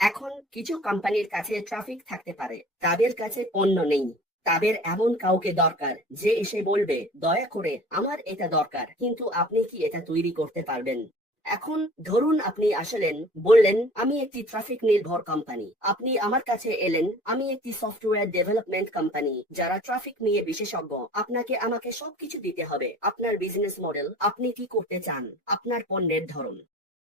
এখন কিছু কোম্পানির কাছে ট্রাফিক থাকতে পারে, তাদের কাছে পণ্য নেই। তাদের এমন কাউকে দরকার যে এসে বলবে, দয়া করে আমার এটা দরকার, কিন্তু আপনি কি এটা তৈরি করতে পারবেন? এখন ধরুন আপনি আসলেন, বললেন আমি একটি ট্রাফিক নির্ভর কোম্পানি। আপনি আমার কাছে এলেন, আমি একটি সফটওয়্যার ডেভেলপমেন্ট কোম্পানি যারা ট্রাফিক নিয়ে বিশেষজ্ঞ। আপনাকে আমাকে সবকিছু দিতে হবে, আপনার বিজনেস মডেল, আপনি কি করতে চান, আপনার পণ্যের ধরন।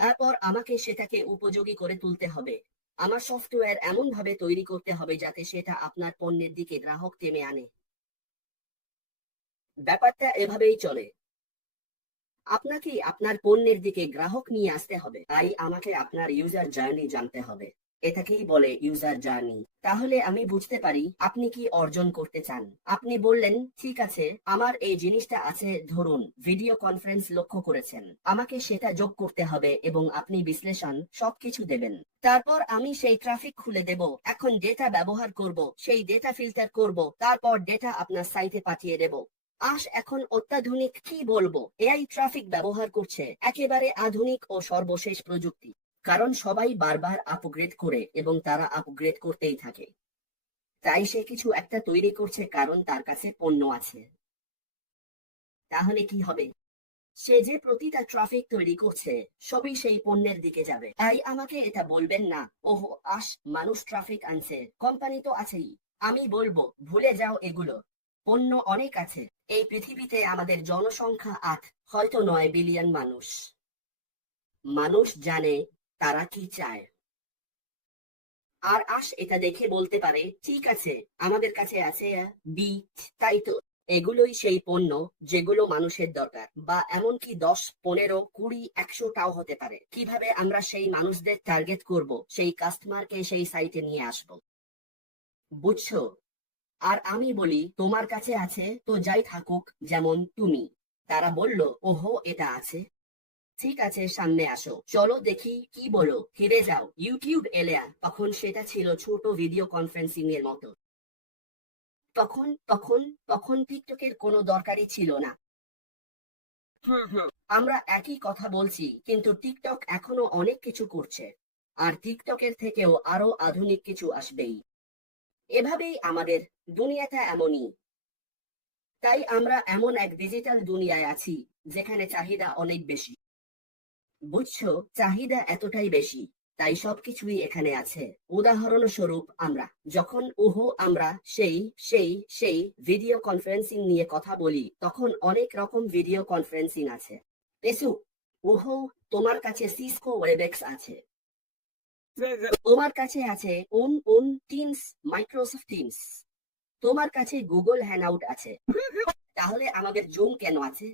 তারপর আমাকে সেটাকে উপযোগী করে তুলতে হবে। আমার সফটওয়্যার এমন ভাবে তৈরি করতে হবে যাতে সেটা আপনার পণ্যের দিকে গ্রাহক টেনে আনে। ব্যাপারটা এভাবেই চলে। আপনাকে আপনার পণ্যের দিকে গ্রাহক নিয়ে আসতে হবে, তাই আমাকে আপনার ইউজার জার্নি জানতে হবে। এটাকেই বলে ইউজার জার্নি। তাহলে আমি বুঝতে পারি আপনি কি অর্জন করতে চান। আপনি বললেন, ঠিক আছে, আমার এই জিনিসটা আছে, ধরুন ভিডিও কনফারেন্স লক্ষ্য করেছেন, আমাকে সেটা যোগ করতে হবে এবং আপনি বিশ্লেষণ সবকিছু দেবেন। তারপর আমি সেই ট্রাফিক খুলে দেব, এখন ডেটা ব্যবহার করব, সেই ডেটা ফিল্টার করব, তারপর ডেটা আপনার সাইটে পাঠিয়ে দেব। এখন অত্যাধুনিক কি বলবো, এআই ট্রাফিক ব্যবহার করছে, একেবারে আধুনিক ও সর্বশেষ প্রযুক্তি। কারণ সবাই বারবার আপগ্রেড করে এবং তারা আপগ্রেড করতেই থাকে। তাই সে কিছু একটা তৈরি করছে কারণ তার কাছে পণ্য আছে। তাহলে কি হবে? সে যে প্রতিটা ট্রাফিক তৈরি করছে সবই সেই পণ্যের দিকে যাবে। তাই আমাকে এটা বলবেন না, ওহো মানুষ ট্রাফিক আনছে, কোম্পানি তো আছেই। আমি বলবো, ভুলে যাও এগুলো। পণ্য অনেক আছে। এই পৃথিবীতে আমাদের জনসংখ্যা 8, হয়তো 9 বিলিয়ন মানুষ। মানুষ জানে তারা কি চায়। আর এটা দেখে বলতে পারে, ঠিক আছে, আমাদের কাছে আছে বি, তাই তো। এগুলোই সেই পণ্য যেগুলো মানুষের দরকার, বা এমনকি 10, 15, 20, 100টাও হতে পারে। কিভাবে আমরা সেই মানুষদের টার্গেট করব, সেই কাস্টমারকে সেই সাইটে নিয়ে আসব, বুঝছো? আর আমি বলি, তোমার কাছে আছে তো যাই থাকুক, যেমন তুমি। তারা বলল, ওহো এটা আছে, ঠিক আছে, সামনে আসো, চলো দেখি কি বলো, ফিরে যাও ইউটিউব এলে। তখন সেটা ছিল ছোট ভিডিও কনফারেন্সিং এর মতো। তখন তখন তখন টিকটকের কোনো দরকারই ছিল না। হুম হুম আমরা একই কথা বলছি, কিন্তু টিকটক এখনো অনেক কিছু করছে। আর টিকটকের থেকেও আরো আধুনিক কিছু আসবেই। এভাবেই আমাদের দুনিয়াটা এমনই। তাই আমরা এমন এক ডিজিটাল দুনিয়ায় আছি যেখানে চাহিদা অনেক বেশি। বুঝছো, চাহিদা এতটাই বেশি, তাই সবকিছুই এখানে আছে। উদাহরণস্বরূপ আমরা যখন আমরা সেই সেই সেই ভিডিও কনফারেন্সিং নিয়ে কথা বলি, তখন অনেক রকম ভিডিও কনফারেন্সিং আছে। এসু, ওহো, তোমার কাছে সিসকো ওয়েবেক্স আছে, তোমার কাছে আছে টিমস, মাইক্রোসফট টিমস, তোমার কাছে গুগল হ্যাংআউট আছে। তাহলে আমাদের জুম কেন আছে?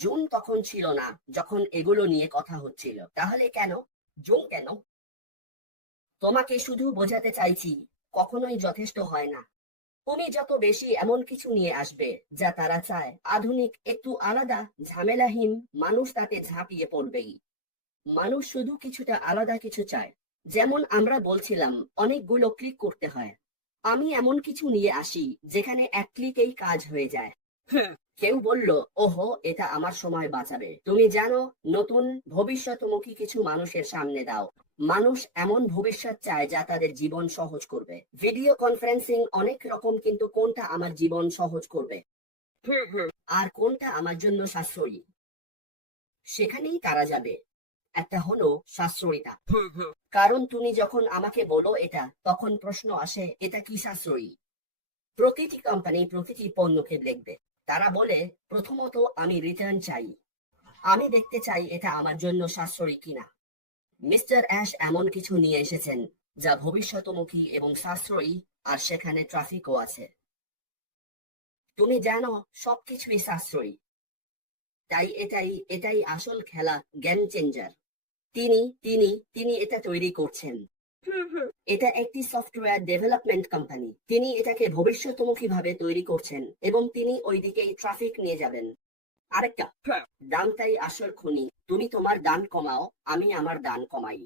জুম তখন ছিল না যখন এগুলো নিয়ে কথা হচ্ছিল। তাহলে কেন জুম কেন? তোমাকে শুধু বোঝাতে চাইছি, কখনোই যথেষ্ট হয় না। তুমি যত বেশি এমন কিছু নিয়ে আসবে যা তারা চায়, আধুনিক, একটু আলাদা, ঝামেলাহীন, মানুষ তাতে ঝাঁপিয়ে পড়বেই। মানুষ শুধু কিছুটা আলাদা কিছু চায়। যেমন আমরা বলছিলাম, অনেকগুলো ক্লিক করতে হয়। আমি এমন কিছু নিয়ে আসি যেখানে এক ক্লিকেই কাজ হয়ে যায়। কেউ বলল, ওহো এটা আমার সময় বাঁচাবে। তুমি জানো, নতুন ভবিষ্যৎমুখী কিছু মানুষের সামনে দাও। মানুষ এমন ভবিষ্যৎ চায় যা তাদের জীবন সহজ করবে। ভিডিও কনফারেন্সিং অনেক রকম, কিন্তু কোনটা আমার জীবন সহজ করবে আর কোনটা আমার জন্য সাশ্রয়ী, সেখানেই তারা যাবে। একটা হলো সাশ্রয়িতা। কারণ তুমি যখন আমাকে বলো এটা, তখন প্রশ্ন আসে, এটা কি সাশ্রয়ী? প্রতিটি কোম্পানি প্রতিটি পণ্যকে দেখবে। তারা বলে, প্রথমত আমি রিটার্ন চাই, আমি দেখতে চাই এটা আমার জন্য সাশ্রয়ী কিনা। মিস্টার অ্যাশ এমন কিছু নিয়ে এসেছেন যা ভবিষ্যৎমুখী এবং সাশ্রয়ী, আর সেখানে ট্রাফিকও আছে। তুমি জানো, সবকিছুই সাশ্রয়ী। তাই এটাই এটাই আসল খেলা, গেম চেঞ্জার। তিনি তিনি তিনি এটা তৈরি করছেন। এটা একটি সফটওয়্যার ডেভেলপমেন্ট কোম্পানি। তিনি এটাকে ভবিষ্যৎমুখী ভাবে তৈরি করছেন এবং তিনি ওইদিকেই ট্রাফিক নিয়ে যাবেন। আরেকটা, দামটাই আসল খনি। তুমি তোমার দাম কমাও, আমি আমার দাম কমাই।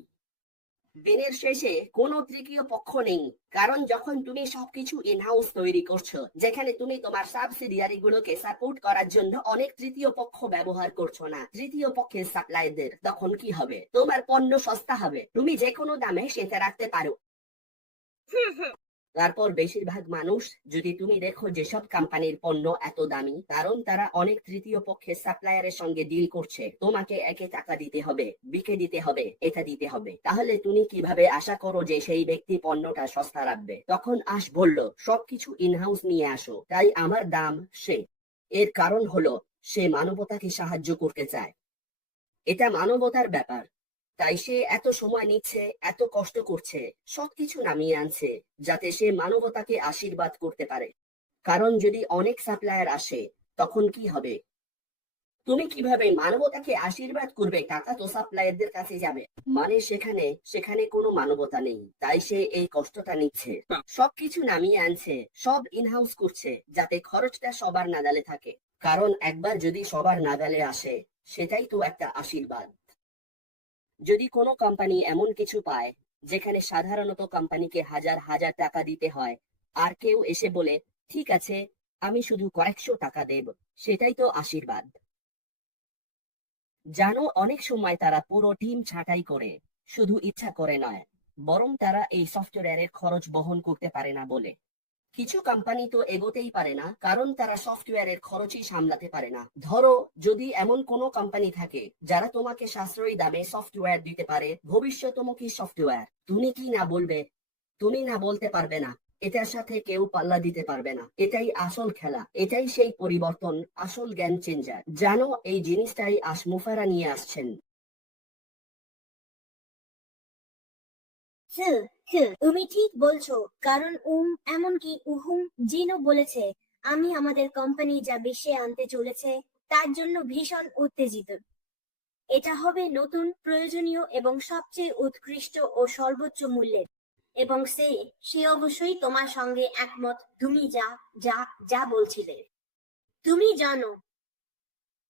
দিনের শেষে কোনো তৃতীয় পক্ষ নেই, কারণ যখন তুমি সবকিছু ইনহাউস তৈরি করছো, যেখানে তুমি তোমার সাবসিডিয়ারি গুলোকে সাপোর্ট করার জন্য অনেক তৃতীয় পক্ষ ব্যবহার করছো না, তৃতীয় পক্ষের সাপ্লাইদের, তখন কি হবে? তোমার পণ্য সস্তা হবে, তুমি যে কোনো দামে সেটা রাখতে পারো। তারপর বেশিরভাগ মানুষ, যদি তুমি দেখো যেসব কোম্পানির পণ্য এত দামি, কারণ তারা অনেক তৃতীয় পক্ষের সাপ্লায়ারের সঙ্গে ডিল করছে, তোমাকে একে টাকা দিতে হবে, বিকে দিতে হবে, এটা দিতে হবে, তাহলে তুমি কিভাবে আশা করো যে সেই ব্যক্তি পণ্যটা সস্তা রাখবে? তখন আশ বলল, সবকিছু ইনহাউস নিয়ে আসো, তাই আমার দাম সে। এর কারণ হলো সে মানবতাকে সাহায্য করতে চায়, এটা মানবতার ব্যাপার। তাই সে এত সময় নিচ্ছে, এত কষ্ট করছে, সবকিছু নামিয়ে আনছে, যাতে সে মানবতাকে আশীর্বাদ করতে পারে। কারণ যদি অনেক সাপ্লায়ার আসে, তখন কি হবে? তুমি কিভাবে মানবতাকে আশীর্বাদ করবে? টাকা তো সাপ্লায়ারদের কাছে যাবে, মানে সেখানে সেখানে কোনো মানবতা নেই। তাই সে এই কষ্টটা নিচ্ছে, সবকিছু নামিয়ে আনছে, সব ইনহাউস করছে, যাতে খরচটা সবার নাগালে থাকে। কারণ একবার যদি সবার নাগালে আসে, সেটাই তো একটা আশীর্বাদ। যদি কোনো কোম্পানি এমন কিছু পায় যেখানে সাধারণত কোম্পানিকে হাজার হাজার টাকা দিতে হয়, আর কেউ এসে বলে, ঠিক আছে, আমি শুধু কয়েকশো টাকা দেব, সেটাই তো আশীর্বাদ। জানো, অনেক সময় তারা পুরো টিম ছাঁটাই করে, শুধু ইচ্ছা করে নয়, বরং তারা এই সফটওয়্যারের খরচ বহন করতে পারে না বলে। কিছু কোম্পানি তো এগোতেই পারে না, কারণ তারা সফটওয়্যারের খরচই সামলাতে পারে না। ধরো, যদি এমন কোনো কোম্পানি থাকে যারা তোমাকে সাশ্রয়ী দামে সফটওয়্যার দিতে পারে, ভবিষ্যৎমুখী সফটওয়্যার, তুমি কি না বলবে? তুমি না বলতে পারবে না। এটার সাথে কেউ পাল্লা দিতে পারবে না। এটাই আসল খেলা, এটাই সেই পরিবর্তন, আসল গেম চেঞ্জার। জানো, এই জিনিসটাই আশমুফারা নিয়ে আসছেন। হুম, তুমি ঠিক বলছো, কারণ এমনকি উহুম জিনও বলেছে, আমি আমাদের কোম্পানি যা বিশ্বে আনতে চলেছে তার জন্য ভীষণ উত্তেজিত। এটা হবে নতুন, প্রয়োজনীয় এবং সবচেয়ে উৎকৃষ্ট ও সর্বোচ্চ মূল্যের। এবং সে অবশ্যই তোমার সঙ্গে একমত। তুমি যা যা যা বলছিলে, তুমি জানো।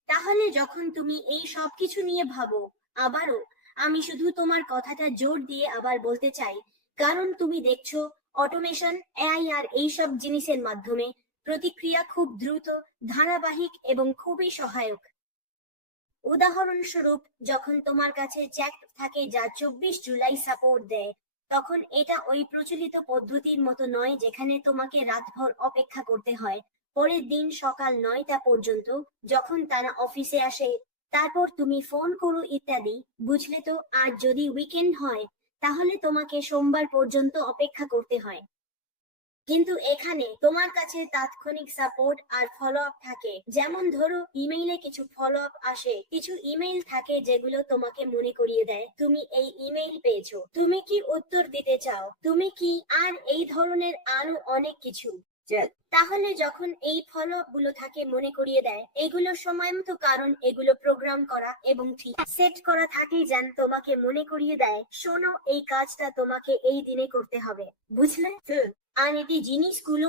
তাহলে যখন তুমি এই সব কিছু নিয়ে ভাবো, আবারও আমি শুধু তোমার কথাটা জোর দিয়ে আবার বলতে চাই, কারণ তুমি দেখছো অটোমেশন, এআই আর এইসব জিনিসের মাধ্যমে প্রতিক্রিয়া খুব দ্রুত, ধারাবাহিক এবং খুবই সহায়ক। উদাহরণস্বরূপ, যখন তোমার কাছে চ্যাট থাকে যা 24 জুলাই সাপোর্ট দেয়, তখন এটা ওই প্রচলিত পদ্ধতির মতো নয় যেখানে তোমাকে রাতভর অপেক্ষা করতে হয় পরের দিন সকাল 9টা পর্যন্ত যখন তারা অফিসে আসে, তারপর তুমি ফোন করো ইত্যাদি, বুঝলে তো? আর যদি উইকেন্ড হয়, তাহলে তোমাকে সোমবার পর্যন্ত অপেক্ষা করতে হয়। কিন্তু এখানে তোমার কাছে তাৎক্ষণিক সাপোর্ট আর ফলো আপ থাকে। যেমন ধরো, ইমেইলে কিছু ফলো আপ আসে, কিছু ইমেইল থাকে যেগুলো তোমাকে মনে করিয়ে দেয় তুমি এই ইমেইল পেয়েছো, তুমি কি উত্তর দিতে চাও, তুমি কি, আর এই ধরনের আরো অনেক কিছু। তাহলে যখন এই ফলো আপ গুলো থাকে, মনে করিয়ে দেয় এগুলো সময় মতো, কারণ এগুলো প্রোগ্রাম করা এবং ঠিক সেট করা থাকে যেন তোমাকে মনে করিয়ে দেয়, শোনো, এই কাজটা তোমাকে এই দিনে করতে হবে, বুঝলে? আর এতে জিনিসগুলো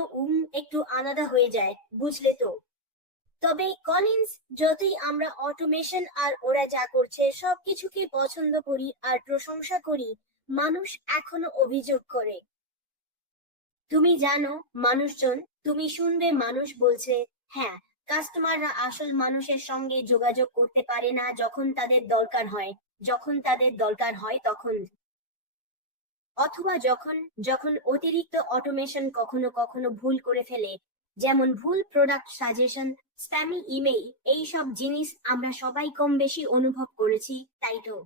একটু আলাদা হয়ে যায়, বুঝলে তো? তবে কলিন্স, যতই আমরা অটোমেশন আর ওরা যা করছে সবকিছুকে পছন্দ করি আর প্রশংসা করি, মানুষ এখনো অভিযোগ করে। তুমি জানো, মানুষজন, তুমি শুনবে মানুষ বলছে, হ্যাঁ, কাস্টমাররা আসল মানুষের সঙ্গে যোগাযোগ করতে পারে না যখন তাদের দরকার হয়, যখন তাদের দরকার হয় তখন, অথবা যখন যখন অতিরিক্ত অটোমেশন কখনো কখনো ভুল করে ফেলে, যেমন ভুল প্রোডাক্ট সাজেশন, স্প্যামি ইমেইল, এই সব জিনিস আমরা সবাই কম বেশি অনুভব করেছি, তাই তো?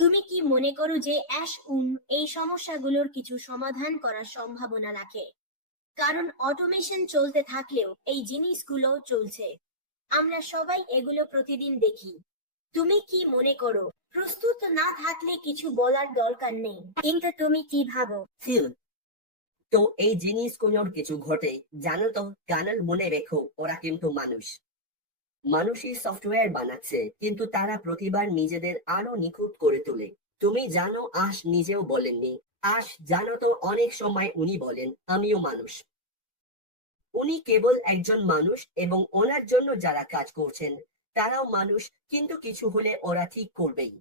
তুমি কি মনে করো যে এই সমস্যাগুলোর কিছু সমাধান করার সম্ভাবনা রাখে? কারণ অটোমেশন চলতে থাকলেও এই জিনিসগুলো চলছে, আমরা সবাই এগুলো প্রতিদিন দেখি। তুমি কি মনে করো, প্রস্তুত না থাকলে কিছু বলার দরকার নেই, কিন্তু তুমি কি ভাবো? ফিল, তো এই জিনিসগুলোর কিছু ঘটে, জানো তো? কারণ মনে রেখো, ওরা কিন্তু মানুষ, মানুষই সফটওয়্যার বানাচ্ছে, কিন্তু তারা প্রতিবার নিজেদের আরো নিখুঁত করে তোলে। তুমি জানো, আশ নিজেও বলেননি। আশ, জানো তো, অনেক সময় উনি বলেন, আমিও মানুষ। উনি কেবল একজন মানুষ, এবং ওনার জন্য যারা কাজ করছেন তারাও মানুষ, কিন্তু কিছু হলে ওরা ঠিক করবেই।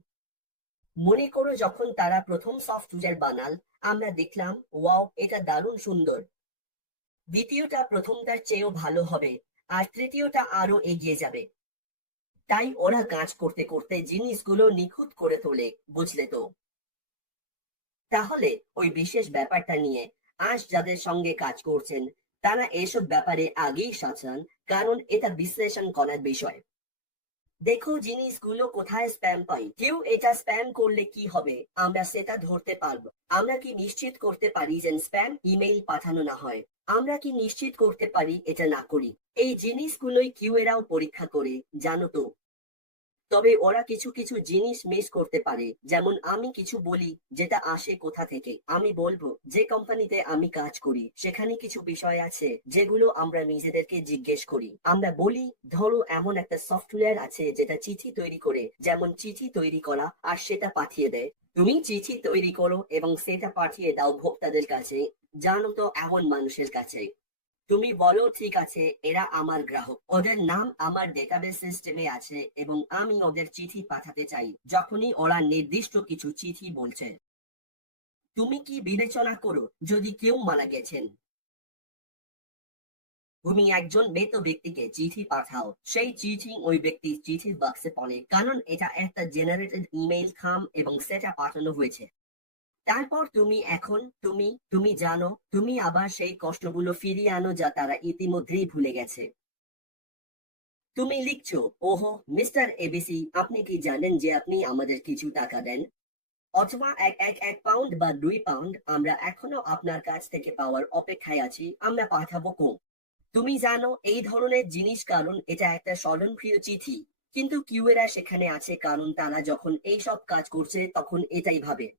মনে করো যখন তারা প্রথম সফটওয়্যার বানাল, আমরা দেখলাম ওয়াও, এটা দারুণ সুন্দর। দ্বিতীয়টা প্রথমটার চেয়েও ভালো হবে, আর তৃতীয়টা আরো এগিয়ে যাবে। তাই ওরা কাজ করতে করতে জিনিসগুলো নিখুঁত করে তোলে, বুঝলে তো? তাহলে ওই বিশেষ ব্যাপারটা নিয়ে আজ যাদের সঙ্গে কাজ করছেন, তারা এসব ব্যাপারে আগেই সচেতন, কারণ এটা বিশ্লেষণ করার বিষয়। দেখো জিনিসগুলো কোথায় স্প্যাম পাই, কেউ এটা স্প্যাম করলে কি হবে আমরা সেটা ধরতে পারবো। আমরা কি নিশ্চিত করতে পারি যে স্প্যাম ইমেইল পাঠানো না হয়? আমরা কি নিশ্চিত করতে পারি এটা না করি? এই জিনিসগুলোই কিউ এরাও পরীক্ষা করে, জানো তো। তবে ওরা কিছু কিছু জিনিস মিস করতে পারে, যেমন আমি কিছু বলি যেটা আসে কোথা থেকে। আমি বলবো যে কোম্পানিতে আমি কাজ করি সেখানে কিছু বিষয় আছে যেগুলো আমরা নিজেদেরকে জিজ্ঞেস করি। আমরা বলি ধরো এমন একটা সফটওয়্যার আছে যেটা চিঠি তৈরি করে, যেমন চিঠি তৈরি করা আর সেটা পাঠিয়ে দেয়। তুমি চিঠি তৈরি করো এবং সেটা পাঠিয়ে দাও ভোক্তাদের কাছে, জানো তো এমন মানুষের কাছে। তুমি বলো ঠিক আছে, এরা আমার গ্রাহক, ওদের নাম আমার ডেটাবেস সিস্টেমে আছে এবং আমি ওদের চিঠি পাঠাতে চাই। যখনই ওরা নির্দিষ্ট কিছু চিঠি বলছে, তুমি কি বিবেচনা করো যদি কেউ মারা গেছেন? তুমি একজন মৃত ব্যক্তিকে চিঠি পাঠাও, সেই চিঠি ওই ব্যক্তির চিঠির বাক্সে পড়ে, কারণ এটা একটা জেনারেটেড ইমেইল খাম এবং সেটা পাঠানো হয়েছে। তারপর তুমি জানো, তুমি আবার সেই কষ্টগুলো ফিরিয়ে আনো যা তারা ইতিমধ্যেই ভুলে গেছে। তুমি লিখছো, ওহো মিস্টার এবিসি, আপনি কি জানেন যে আপনি আমাদের কিছু টাকা দেন? অথবা এক এক 1 পাউন্ড বা 2 পাউন্ড আমরা এখনো আপনার কাছ থেকে পাওয়ার অপেক্ষায় আছি, আমরা পাঠাবো কম। তুমি জানো এই ধরনের জিনিস, কারণ এটা একটা স্মরণপ্রিয় চিঠি। কিন্তু কিউয়েরা সেখানে আছে কারণ তারা যখন এই সব কাজ করছে তখন এটাই ভাবে।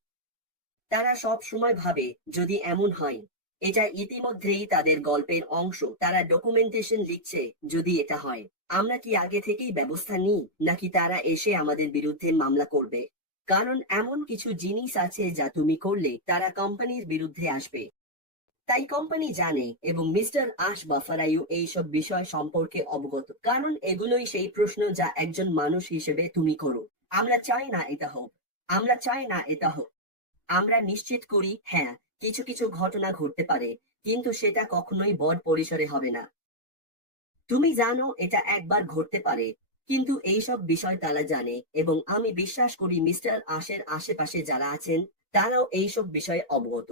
তারা সব সময় ভাবে যদি এমন হয়, এটা ইতিমধ্যেই তাদের গল্পের অংশ, তারা ডকুমেন্টেশন লিখছে যদি এটা হয়। আমরা কি আগে থেকেই ব্যবস্থা নিই, নাকি তারা এসে আমাদের বিরুদ্ধে মামলা করবে? কারণ এমন কিছু জিনিস আছে যা তুমি করলে তারা কোম্পানির বিরুদ্ধে আসবে। তাই কোম্পানি জানে এবং মিস্টার আশ বা ফারাইউ এইসব বিষয় সম্পর্কে অবগত, কারণ এগুলোই সেই প্রশ্ন যা একজন মানুষ হিসেবে তুমি করো। আমরা চাই না এটা হোক, আমরা চাই না এটা হোক। আমরা নিশ্চিত করি হ্যাঁ, কিছু কিছু ঘটনা ঘটতে পারে, কিন্তু সেটা কখনোই বড় পরিসরে হবে না। তুমি জানো এটা একবার ঘটতে পারে, কিন্তু এইসব বিষয় তারা জানে এবং আমি বিশ্বাস করি মিস্টার আশের আশেপাশে যারা আছেন তারাও এইসব বিষয়ে অবগত।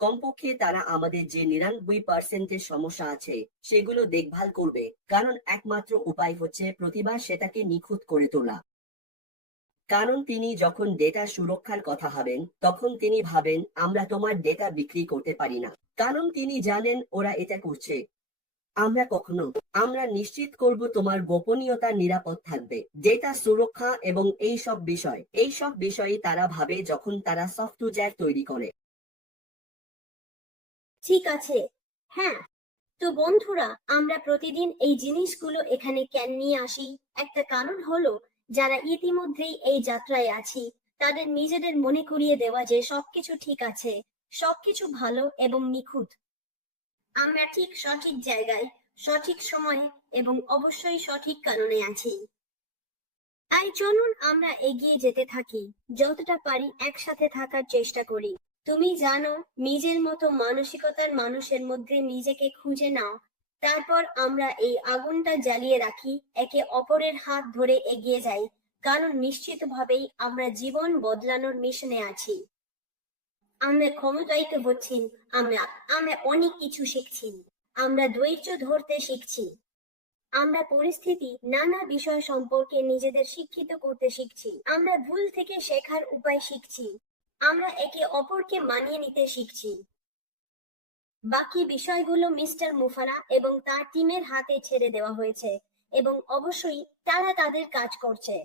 কমপক্ষে তারা আমাদের যে 99% সমস্যা আছে সেগুলো দেখভাল করবে, কারণ একমাত্র উপায় হচ্ছে প্রতিবার সেটাকে নিখুঁত করে তোলা। কারণ তিনি যখন ডেটা সুরক্ষার কথা ভাবেন তখন তিনি ভাবেন আমরা তোমার ডেটা বিক্রি করতে পারি না, কারণ তিনি জানেন ওরা এটা করছে। আমরা নিশ্চিত করব তোমার গোপনীয়তা নিরাপদ থাকবে, ডেটা সুরক্ষা এবং এইসব বিষয়ে তারা ভাবে যখন তারা সফটওয়্যার তৈরি করে। ঠিক আছে। হ্যাঁ, তো বন্ধুরা, আমরা প্রতিদিন এই জিনিসগুলো এখানে কেন নিয়ে আসি? একটা কারণ হলো, যারা ইতিমধ্যেই এই যাত্রায় আছি তাদের নিজেদের মনে করিয়ে দেওয়া যে সবকিছু ঠিক আছে, সবকিছু ভালো এবং নিখুঁত। আমরা ঠিক সঠিক জায়গায়, সঠিক সময়ে এবং অবশ্যই সঠিক কারণে আছি। তাই চলুন আমরা এগিয়ে যেতে থাকি, যতটা পারি একসাথে থাকার চেষ্টা করি। তুমি জানো, নিজের মতো মানসিকতার মানুষের মধ্যে নিজেকে খুঁজে নাও, তারপর আমরা এই আগুনটা জ্বালিয়ে রাখি, একে অপরের হাত ধরে এগিয়ে যাই, কারণ নিশ্চিতভাবেই আমরা জীবন বদলানোর মিশনে আছি। আমরা ক্ষমতায়িত হচ্ছি, আমরা আমরা অনেক কিছু শিখছি, আমরা ধৈর্য ধরতে শিখছি, আমরা পরিস্থিতি নানা বিষয় সম্পর্কে নিজেদের শিক্ষিত করতে শিখছি, আমরা ভুল থেকে শেখার উপায় শিখছি, আমরা একে অপরকে মানিয়ে নিতে শিখছি। বাকি বিষয়গুলো মিস্টার মুফারা এবং তার টিমের হাতে ছেড়ে দেওয়া হয়েছে এবং অবশ্যই তারা তাদের কাজ করছে।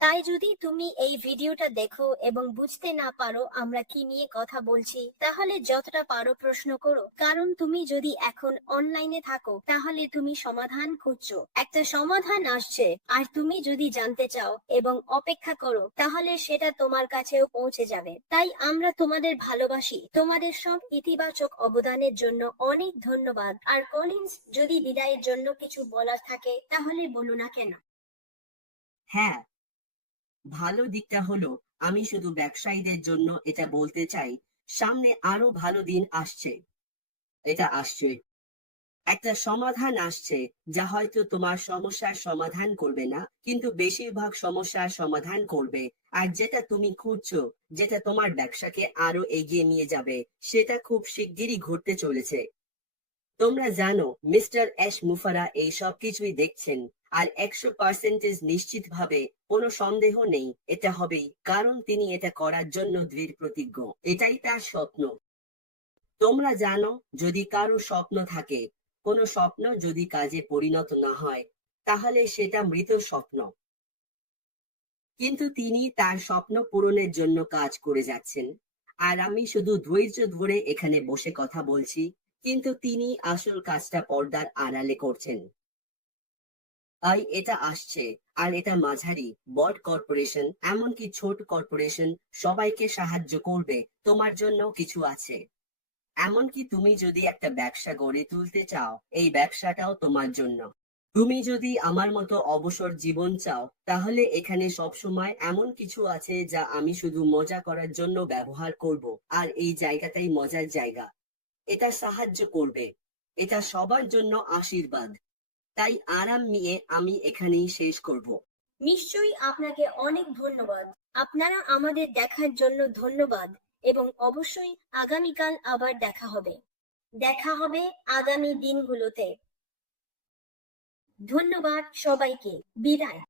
তাই যদি তুমি এই ভিডিওটা দেখো এবং বুঝতে না পারো আমরা কি নিয়ে কথা বলছি, তাহলে যতটা পারো প্রশ্ন করো, কারণ তুমি যদি এখন অনলাইনে থাকো তাহলে তুমি সমাধান খুঁজছো, একটা সমাধান আসছে, আর তুমি যদি জানতে চাও এবং অপেক্ষা করো তাহলে সেটা তোমার কাছেও পৌঁছে যাবে। তাই আমরা তোমাদের ভালোবাসি, তোমাদের সব ইতিবাচক অবদানের জন্য অনেক ধন্যবাদ। আর কলিন্স, যদি বিদায়ের জন্য কিছু বলার থাকে তাহলে বলো না কেন? হ্যাঁ, ভালো দিকটা হলো আমি শুধু ব্যবসায়ীদের জন্য এটা বলতে চাই, সামনে আরো ভালো দিন আসছে। এটা আসছে, একটা সমাধান আসছে যা হয়তো তোমার সমস্যার সমাধান করবে না, কিন্তু বেশিরভাগ সমস্যার সমাধান করবে। আর যেটা তুমি খুঁজছো, যেটা তোমার ব্যবসাকে আরো এগিয়ে নিয়ে যাবে, সেটা খুব শিগগিরই ঘটতে চলেছে। তোমরা জানো মিস্টার এশ মুফারা এই সব কিছুই দেখছেন, আর 100% নিশ্চিত ভাবে কোনো সন্দেহ নেই এটা হবেই, কারণ তিনি এটা করার জন্য দৃঢ় প্রতিজ্ঞ। এটাই তার স্বপ্ন। তোমরা জানো, যদি কারো স্বপ্ন থাকে, কোনো স্বপ্ন যদি কাজে পরিণত না হয়, তাহলে সেটা মৃত স্বপ্ন। কিন্তু তিনি তার স্বপ্ন পূরণের জন্য কাজ করে যাচ্ছেন, আর আমি শুধু ধৈর্য ধরে এখানে বসে কথা বলছি, কিন্তু তিনি আসল কাজটা পর্দার আড়ালে করছেন। তাই এটা আসছে, আর এটা মাঝারি, বড় কর্পোরেশন, এমনকি ছোট কর্পোরেশন, সবাইকে সাহায্য করবে। তোমার জন্য কিছু আছে। এমনকি তুমি যদি একটা ব্যবসা গড়ে তুলতে চাও, এই ব্যবসাটাও তোমার জন্য। তুমি যদি আমার মতো অবসর জীবন চাও, তাহলে এখানে সবসময় এমন কিছু আছে যা আমি শুধু মজা করার জন্য ব্যবহার করব, আর এই জায়গাটাই মজার জায়গা। এটা সাহায্য করবে। এটা সবার জন্য আশীর্বাদ। তাই আরাম নিয়ে আমি এখানেই শেষ করব। নিশ্চয়ই আপনাকে অনেক ধন্যবাদ। আপনারা আমাদের দেখার জন্য ধন্যবাদ, এবং অবশ্যই আগামীকাল আবার দেখা হবে আগামী দিনগুলোতে। ধন্যবাদ সবাইকে। বিদায়।